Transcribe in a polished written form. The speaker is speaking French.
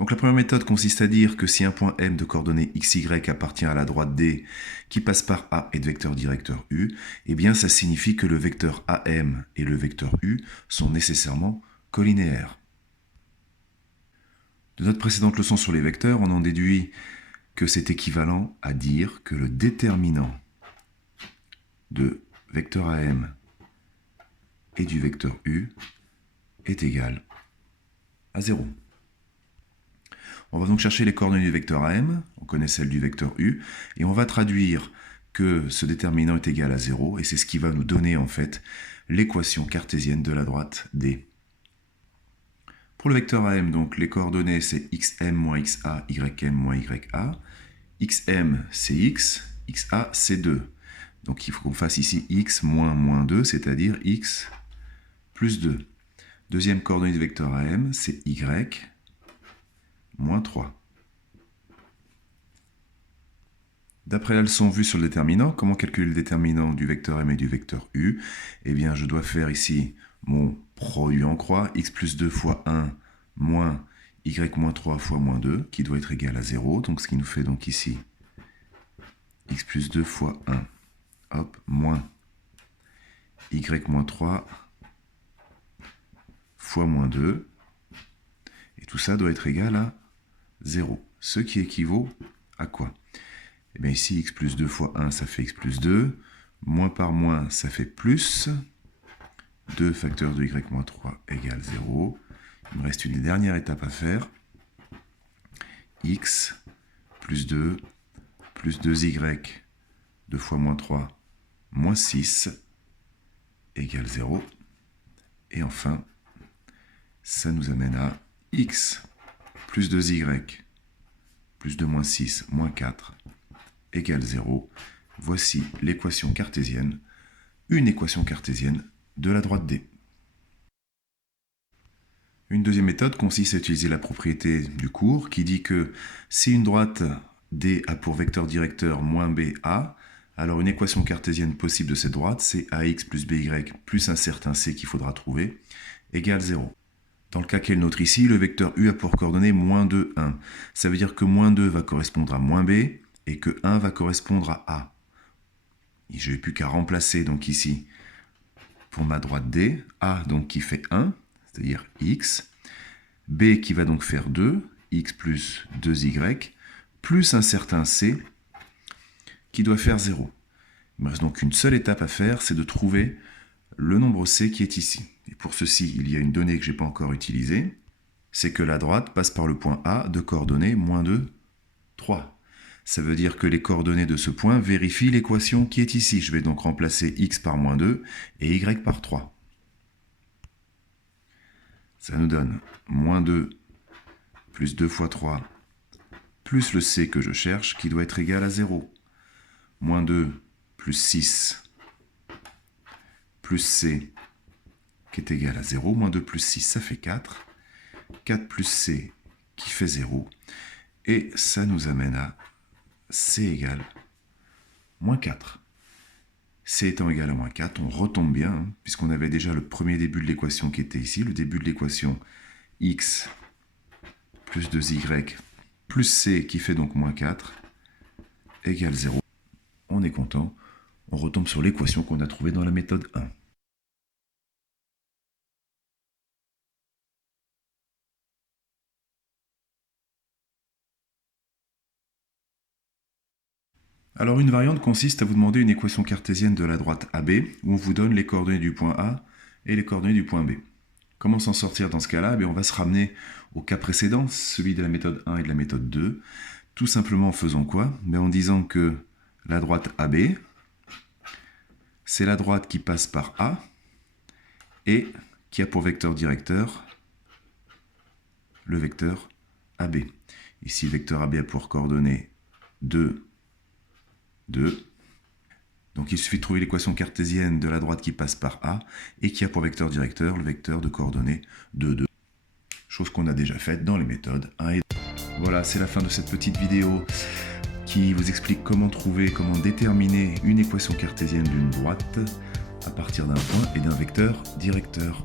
Donc la première méthode consiste à dire que si un point M de coordonnées xy appartient à la droite D qui passe par A et de vecteur directeur U, eh bien ça signifie que le vecteur AM et le vecteur U sont nécessairement collinéaires. De notre précédente leçon sur les vecteurs, on en déduit que c'est équivalent à dire que le déterminant de vecteur AM et du vecteur U est égal à 0. On va donc chercher les coordonnées du vecteur AM, on connaît celles du vecteur U, et on va traduire que ce déterminant est égal à 0, et c'est ce qui va nous donner en fait l'équation cartésienne de la droite D. Pour le vecteur AM, donc, les coordonnées c'est xm moins xa, ym moins ya. Xm c'est x, xa c'est 2. Donc il faut qu'on fasse ici x moins 2, c'est-à-dire x plus 2. Deuxième coordonnée du vecteur AM, c'est y moins 3. D'après la leçon vue sur le déterminant, comment calculer le déterminant du vecteur M et du vecteur U? Eh bien, je dois faire ici mon produit en croix, x plus 2 fois 1 moins y moins 3 fois moins 2, qui doit être égal à 0. Donc, ce qui nous fait donc ici x plus 2 fois 1, hop, moins y moins 3 fois moins 2. Et tout ça doit être égal à 0. Ce qui équivaut à quoi? Eh bien ici, x plus 2 fois 1, ça fait x plus 2. Moins par moins, ça fait plus. 2 facteur de y moins 3 égale 0. Il me reste une dernière étape à faire. X plus 2 2y 2 fois moins 3 moins 6 égale 0. Et enfin, ça nous amène à x plus 2y plus 2 moins 6 moins 4 égale 0. Voici l'équation cartésienne, une équation cartésienne de la droite D. Une deuxième méthode consiste à utiliser la propriété du cours qui dit que si une droite D a pour vecteur directeur moins BA, alors une équation cartésienne possible de cette droite, c'est AX plus BY plus un certain C qu'il faudra trouver, égale 0. Dans le cas qui est le nôtre ici, le vecteur U a pour coordonnée moins 2, 1. Ça veut dire que moins 2 va correspondre à moins B et que 1 va correspondre à A. Et je n'ai plus qu'à remplacer donc ici pour ma droite D, A donc qui fait 1, c'est-à-dire X, B qui va donc faire 2, X plus 2Y, plus un certain C qui doit faire 0. Il me reste donc une seule étape à faire, c'est de trouver le nombre C qui est ici. Et pour ceci, il y a une donnée que je n'ai pas encore utilisée, c'est que la droite passe par le point A de coordonnées moins 2, 3. Ça veut dire que les coordonnées de ce point vérifient l'équation qui est ici. Je vais donc remplacer x par moins 2 et y par 3. Ça nous donne moins 2 plus 2 fois 3 plus le c que je cherche qui doit être égal à 0. Moins 2 plus 6 plus c qui est égal à 0. Moins 2 plus 6, ça fait 4. 4 plus c qui fait 0. Et ça nous amène à c égale moins 4. C étant égal à moins 4, on retombe bien, hein, puisqu'on avait déjà le premier début de l'équation qui était ici, le début de l'équation x plus 2y plus c qui fait donc moins 4 égale 0. On est content, on retombe sur l'équation qu'on a trouvée dans la méthode 1. Alors une variante consiste à vous demander une équation cartésienne de la droite AB, où on vous donne les coordonnées du point A et les coordonnées du point B. Comment s'en sortir dans ce cas-là? On va se ramener au cas précédent, celui de la méthode 1 et de la méthode 2, tout simplement en faisant quoi? En disant que la droite AB, c'est la droite qui passe par A et qui a pour vecteur directeur le vecteur AB. Ici, le vecteur AB a pour coordonnées 2, 2. Donc il suffit de trouver l'équation cartésienne de la droite qui passe par A et qui a pour vecteur directeur le vecteur de coordonnées 2, 2. Chose qu'on a déjà faite dans les méthodes 1 et 2. Voilà, c'est la fin de cette petite vidéo qui vous explique comment déterminer une équation cartésienne d'une droite à partir d'un point et d'un vecteur directeur.